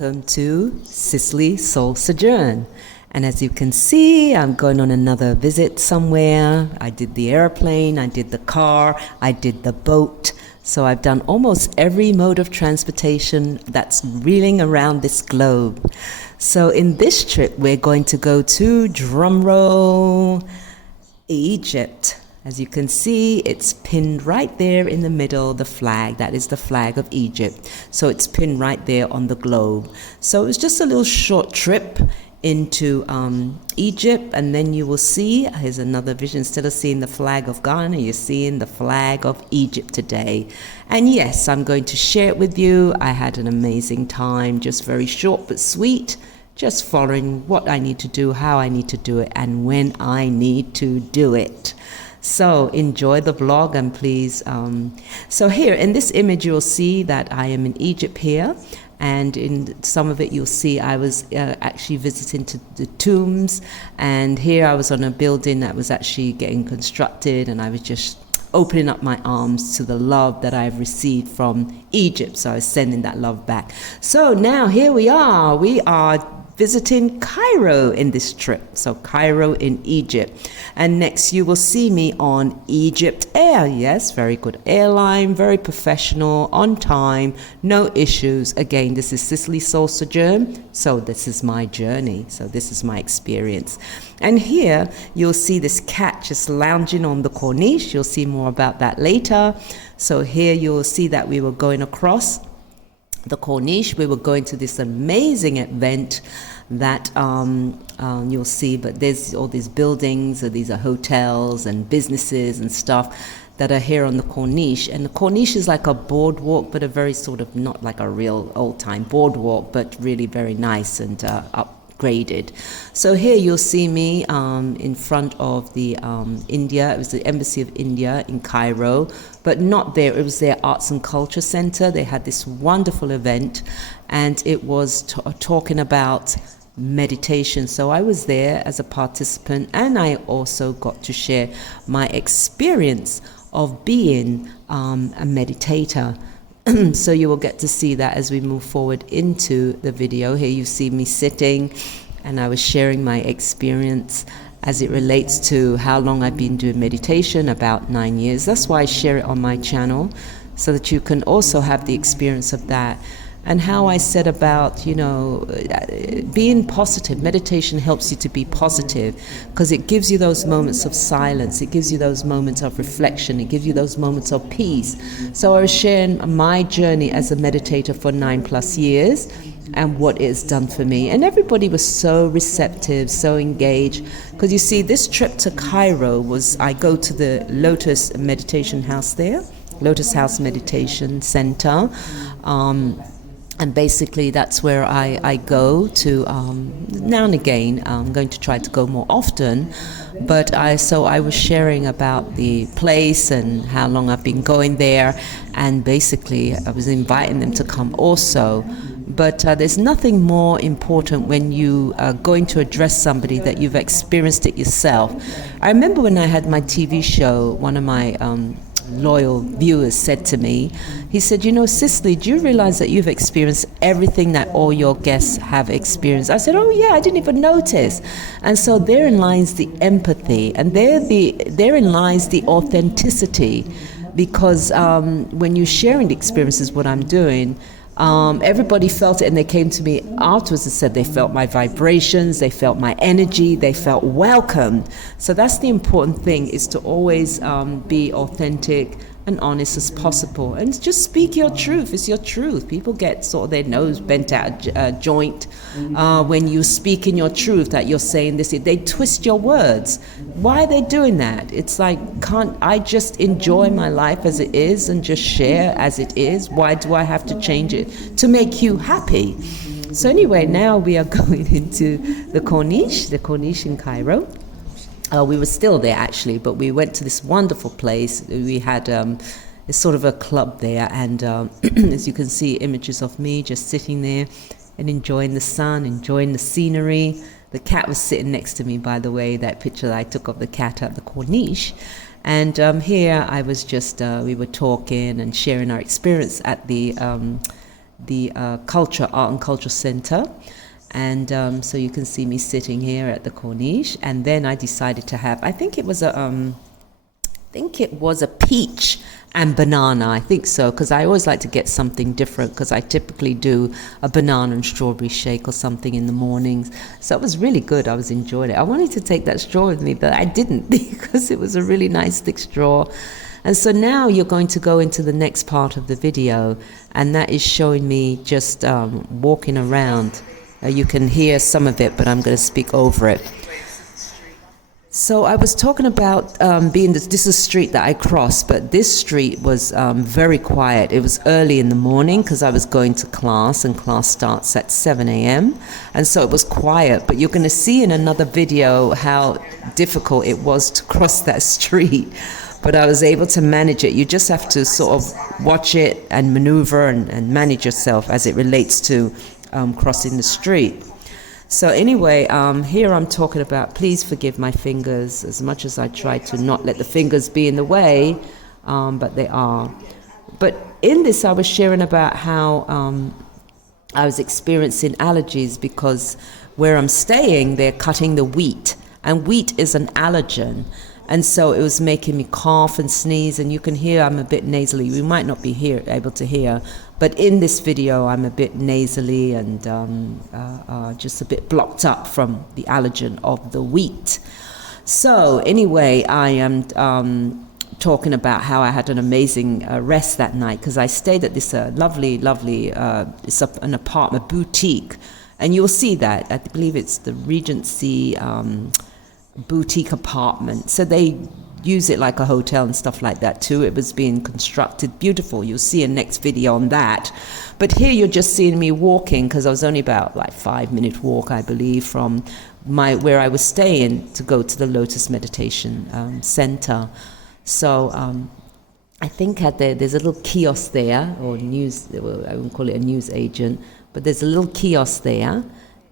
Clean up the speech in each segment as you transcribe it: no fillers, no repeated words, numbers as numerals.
Welcome to Sicily Soul Sojourn. And as you can see, I'm going on another visit somewhere. I did the airplane, I did the car, I did the boat. So I've done almost every mode of transportation that's reeling around this globe. So in this trip, we're going to go to, drumroll, Egypt. As you can see, it's pinned right there in the middle, the flag. That is the flag of Egypt. So it's pinned right there on the globe. So it was just a little short trip into Egypt, and then you will see, here's another vision. Instead of seeing the flag of Ghana, you're seeing the flag of Egypt today. And yes, I'm going to share it with you. I had an amazing time, just very short but sweet, just following what I need to do, how I need to do it, and when I need to do it. So enjoy the vlog, and please, so here in this image you'll see that I am in Egypt here, and in some of it you'll see I was actually visiting to the tombs, and here I was on a building that was actually getting constructed, and I was just opening up my arms to the love that I've received from Egypt. So I was sending that love back. So now here we are visiting Cairo in this trip. So Cairo in Egypt. And next you will see me on Egypt Air. Yes, very good airline, very professional, on time, no issues. Again, this is Sicily Soul Sojourn. So this is my journey. So this is my experience. And here you'll see this cat just lounging on the corniche. You'll see more about that later. So here you'll see that we were going across the corniche. We were going to this amazing event that you'll see, but there's all these buildings, or these are hotels and businesses and stuff that are here on the corniche. And the corniche is like a boardwalk, but a very sort of, not like a real old-time boardwalk, but really very nice and upgraded. So here you'll see me in front of the India. It was the Embassy of India in Cairo, but not there. It was their Arts and Culture Center. They had this wonderful event, and it was talking about meditation. So I was there as a participant, and I also got to share my experience of being a meditator. So you will get to see that as we move forward into the video. Here you see me sitting, and I was sharing my experience as it relates to how long I've been doing meditation, about 9 years. That's why I share it on my channel, so that you can also have the experience of that. And how I said about, being positive. Meditation helps you to be positive, because it gives you those moments of silence. It gives you those moments of reflection. It gives you those moments of peace. So I was sharing my journey as a meditator for 9+ years and what it's done for me. And everybody was so receptive, so engaged. Because you see, this trip to Cairo was, I go to the Lotus Meditation House there, Lotus House Meditation Center. And basically that's where I go to now and again. I'm going to try to go more often, but I was sharing about the place and how long I've been going there, and basically I was inviting them to come also. But there's nothing more important when you are going to address somebody that you've experienced it yourself. I remember when I had my TV show, one of my loyal viewers said to me, he said, Cicely, do you realize that you've experienced everything that all your guests have experienced? I said, oh yeah, I didn't even notice. And so therein lies the empathy, and therein lies the authenticity, because when you're sharing the experiences, what I'm doing, everybody felt it, and they came to me afterwards and said they felt my vibrations, they felt my energy, they felt welcome. So that's the important thing, is to always be authentic and honest as possible, and just speak your truth. It's your truth. People get sort of their nose bent out joint when you speak in your truth, that you're saying this. They twist your words. Why are they doing that? It's like, can't I just enjoy my life as it is and just share as it is? Why do I have to change it to make you happy? So anyway, now we are going into the Corniche in Cairo. We were still there actually, but we went to this wonderful place. We had it's sort of a club there, and as you can see, images of me just sitting there and enjoying the sun, enjoying the scenery. The cat was sitting next to me, by the way, that picture that I took of the cat at the corniche. And here I was just, we were talking and sharing our experience at the the Art and Culture Center. And so you can see me sitting here at the corniche. And then I decided to have, I think it was a peach and banana, I think so, because I always like to get something different, because I typically do a banana and strawberry shake or something in the mornings. So it was really good. I was enjoying it. I wanted to take that straw with me, but I didn't because it was a really nice thick straw. And so now you're going to go into the next part of the video, and that is showing me just walking around. You can hear some of it, but I'm going to speak over it. So I was talking about this is a street that I crossed, but this street was very quiet. It was early in the morning because I was going to class, and class starts at 7 a.m. And so it was quiet, but you're going to see in another video how difficult it was to cross that street. But I was able to manage it. You just have to sort of watch it and maneuver and manage yourself as it relates to crossing the street. So anyway, here I'm talking about, please forgive my fingers, as much as I try to not let the fingers be in the way, but they are. But in this I was sharing about how I was experiencing allergies because where I'm staying, they're cutting the wheat, and wheat is an allergen. And so it was making me cough and sneeze, and you can hear I'm a bit nasally. We might not be able to hear, but in this video I'm a bit nasally and just a bit blocked up from the allergen of the wheat. So anyway, I am talking about how I had an amazing rest that night, because I stayed at this lovely, it's an apartment boutique, and you'll see that. I believe it's the Regency boutique apartment. So they use it like a hotel and stuff like that too. It was being constructed beautiful. You'll see a next video on that. But here you're just seeing me walking, because I was only about like 5-minute walk, I believe, from where I was staying to go to the Lotus Meditation Center. So I think there's a little kiosk there, or news, I wouldn't call it a news agent, but there's a little kiosk there,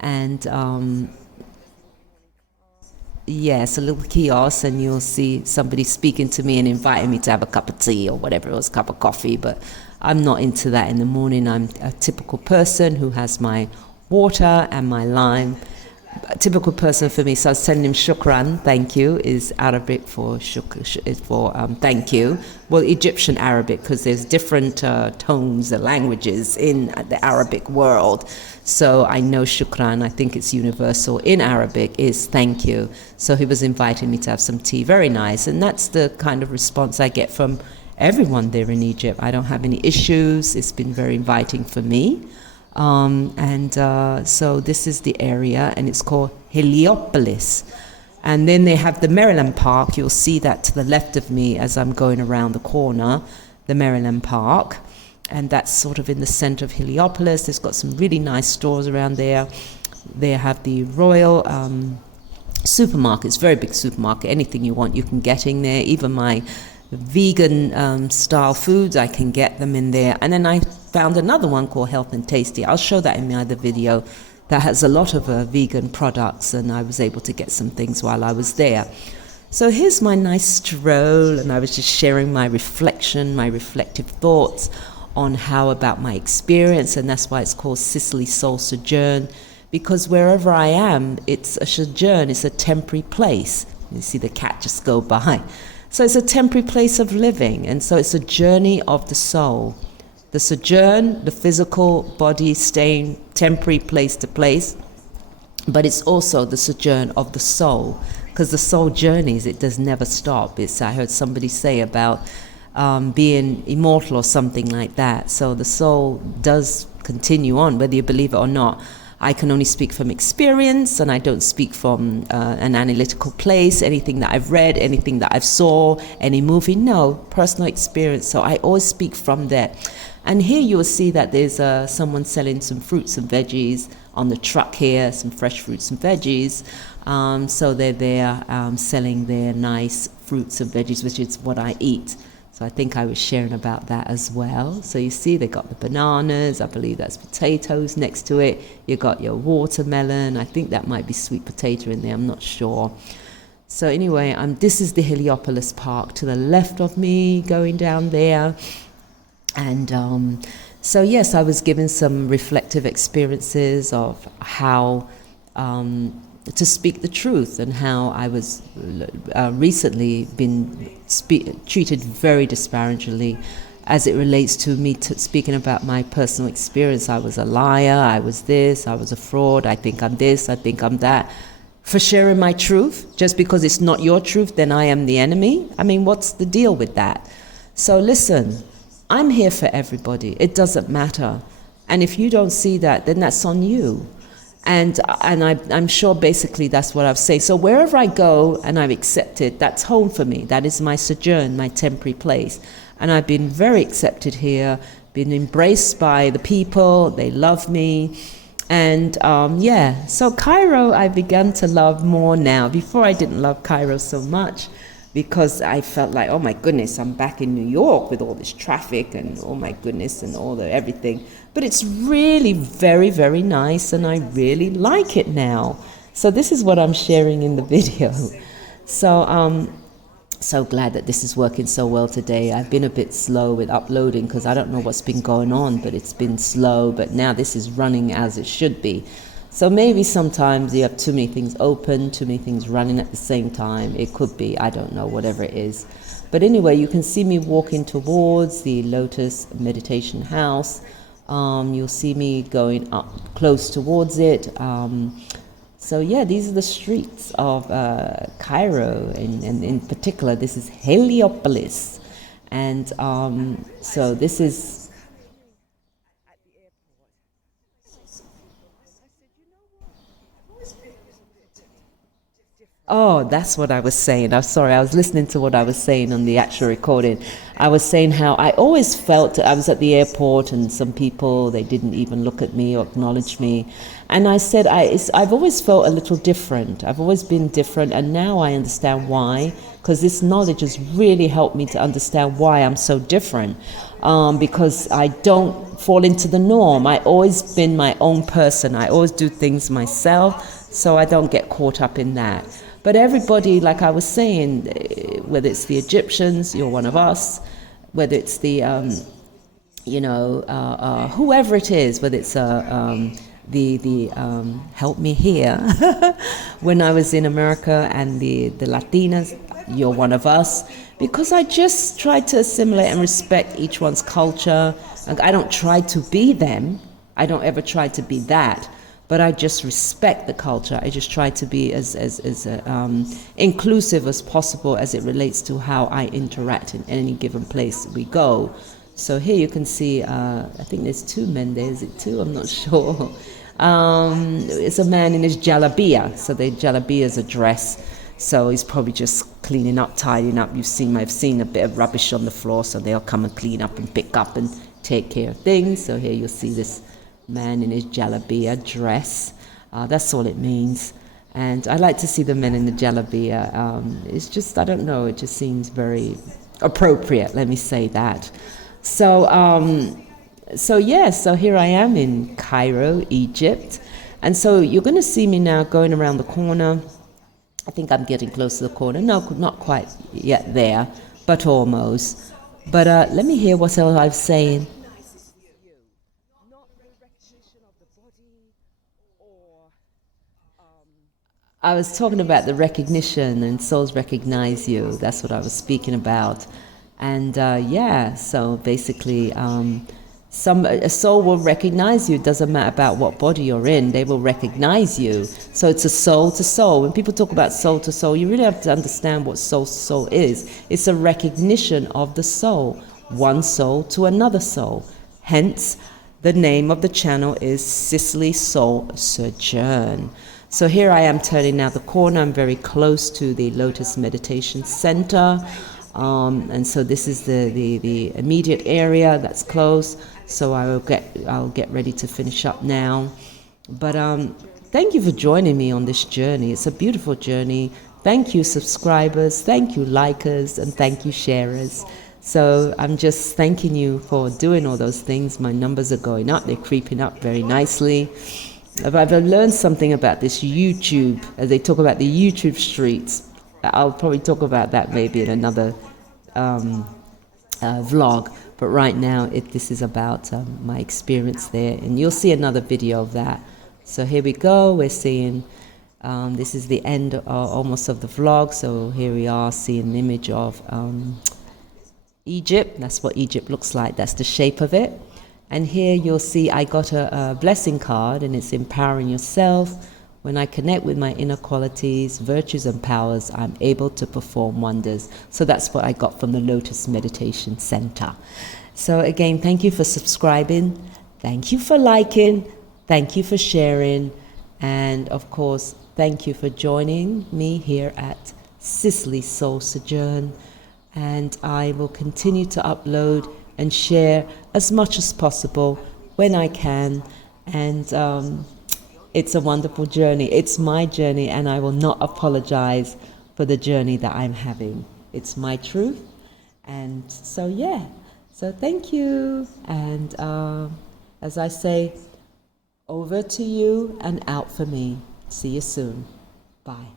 and yes, a little kiosk, and you'll see somebody speaking to me and inviting me to have a cup of tea or whatever it was, cup of coffee, but I'm not into that in the morning. I'm a typical person who has my water and my lime. A typical person for me, so I was telling him shukran, thank you, is Arabic for thank you. Well, Egyptian Arabic, because there's different tones, languages in the Arabic world. So I know shukran, I think it's universal in Arabic, is thank you. So he was inviting me to have some tea, very nice. And that's the kind of response I get from everyone there in Egypt. I don't have any issues. It's been very inviting for me. So this is the area, and it's called Heliopolis. And then they have the Maryland Park. You'll see that to the left of me as I'm going around the corner, the Maryland Park. And that's sort of in the center of Heliopolis. It's got some really nice stores around there. They have the Royal supermarket. It's a very big supermarket. Anything you want, you can get in there. Even my vegan style foods, I can get them in there. And then I found another one called Health and Tasty. I'll show that in my other video. That has a lot of vegan products, and I was able to get some things while I was there. So here's my nice stroll, and I was just sharing my reflection, my reflective thoughts on how about my experience, and that's why it's called Sicily Soul Sojourn, because wherever I am, it's a sojourn, it's a temporary place. You see the cat just go by. So it's a temporary place of living, and so it's a journey of the soul. The sojourn, the physical body staying temporary place to place, but it's also the sojourn of the soul, because the soul journeys, it does never stop. I heard somebody say about being immortal or something like that. So the soul does continue on, whether you believe it or not. I can only speak from experience, and I don't speak from an analytical place, anything that I've read, anything that I've saw, any movie, no, personal experience. So I always speak from there. And here you will see that there's someone selling some fruits and veggies on the truck here, some fresh fruits and veggies. So they're there selling their nice fruits and veggies, which is what I eat. So I think I was sharing about that as well. So you see they got the bananas, I believe that's potatoes next to it. You got your watermelon, I think that might be sweet potato in there, I'm not sure. So anyway, this is the Heliopolis Park to the left of me, going down there. And So yes, I was given some reflective experiences of how to speak the truth, and how I was recently been treated very disparagingly as it relates to me speaking about my personal experience. I was a liar, I was this, I was a fraud, I think I'm this, I think I'm that. For sharing my truth, just because it's not your truth, then I am the enemy? I mean, what's the deal with that? So listen, I'm here for everybody. It doesn't matter. And if you don't see that, then that's on you. And I'm sure basically that's what I've said. So wherever I go and I've accepted, that's home for me. That is my sojourn, my temporary place. And I've been very accepted here, been embraced by the people. They love me. And yeah, so Cairo I began to love more now. Before I didn't love Cairo so much, because I felt like, oh my goodness, I'm back in New York with all this traffic and oh my goodness and all the everything. But it's really very, very nice, and I really like it now. So this is what I'm sharing in the video. So glad that this is working so well today. I've been a bit slow with uploading because I don't know what's been going on, but it's been slow. But now this is running as it should be. So maybe sometimes you have too many things open, too many things running at the same time. It could be, I don't know, whatever it is. But anyway, you can see me walking towards the Lotus Meditation House. You'll see me going up close towards it. So yeah, these are the streets of Cairo, and in particular, this is Heliopolis. And so this is... Oh, that's what I was saying. I'm sorry, I was listening to what I was saying on the actual recording. I was saying how I always felt I was at the airport and some people, they didn't even look at me or acknowledge me. And I said, I've always felt a little different. I've always been different, and now I understand why, because this knowledge has really helped me to understand why I'm so different. Because I don't fall into the norm. I always been my own person. I always do things myself, so I don't get caught up in that. But everybody, like I was saying, whether it's the Egyptians, you're one of us, whether it's the, whoever it is, whether it's help me here, when I was in America, and the Latinas, you're one of us, because I just try to assimilate and respect each one's culture. I don't try to be them. I don't ever try to be that. But I just respect the culture. I just try to be as inclusive as possible as it relates to how I interact in any given place we go. So here you can see, I think there's two men there. Is it two? I'm not sure. It's a man in his jalabia. So the jalabia is a dress. So he's probably just cleaning up, tidying up. I've seen a bit of rubbish on the floor, so they'll come and clean up and pick up and take care of things. So here you'll see this man in his jalabia dress. That's all it means. And I like to see the men in the jalabia. It's just, I don't know, it just seems very appropriate, let me say that. So here I am in Cairo, Egypt. And so you're going to see me now going around the corner. I think I'm getting close to the corner. No, not quite yet there, but almost. But let me hear what else I'm saying. I was talking about the recognition, and souls recognize you. That's what I was speaking about. And so basically, a soul will recognize you. It doesn't matter about what body you're in, they will recognize you. So it's a soul to soul. When people talk about soul to soul, you really have to understand what soul to soul is. It's a recognition of the soul, one soul to another soul. Hence, the name of the channel is Sicily Soul Sojourn. So here I am turning now the corner. I'm very close to the Lotus Meditation Center. And so this is the immediate area that's close. So I'll get ready to finish up now. But thank you for joining me on this journey. It's a beautiful journey. Thank you, subscribers. Thank you, likers. And thank you, sharers. So I'm just thanking you for doing all those things. My numbers are going up. They're creeping up very nicely. I've learned something about this YouTube, as they talk about the YouTube streets. I'll probably talk about that maybe in another vlog. But right now, this is about my experience there, and you'll see another video of that. So here we go. We're seeing. This is the end almost of the vlog. So here we are seeing an image of Egypt. That's what Egypt looks like. That's the shape of it. And here you'll see I got a blessing card, and it's empowering yourself. When I connect with my inner qualities, virtues, and powers, I'm able to perform wonders. So that's what I got from the Lotus Meditation Center. So again, thank you for subscribing. Thank you for liking. Thank you for sharing. And of course, thank you for joining me here at Cicely Soul Sojourn. And I will continue to upload and share as much as possible when I can. And it's a wonderful journey. It's my journey, and I will not apologize for the journey that I'm having. It's my truth. And so, yeah. So thank you. And as I say, over to you and out for me. See you soon. Bye.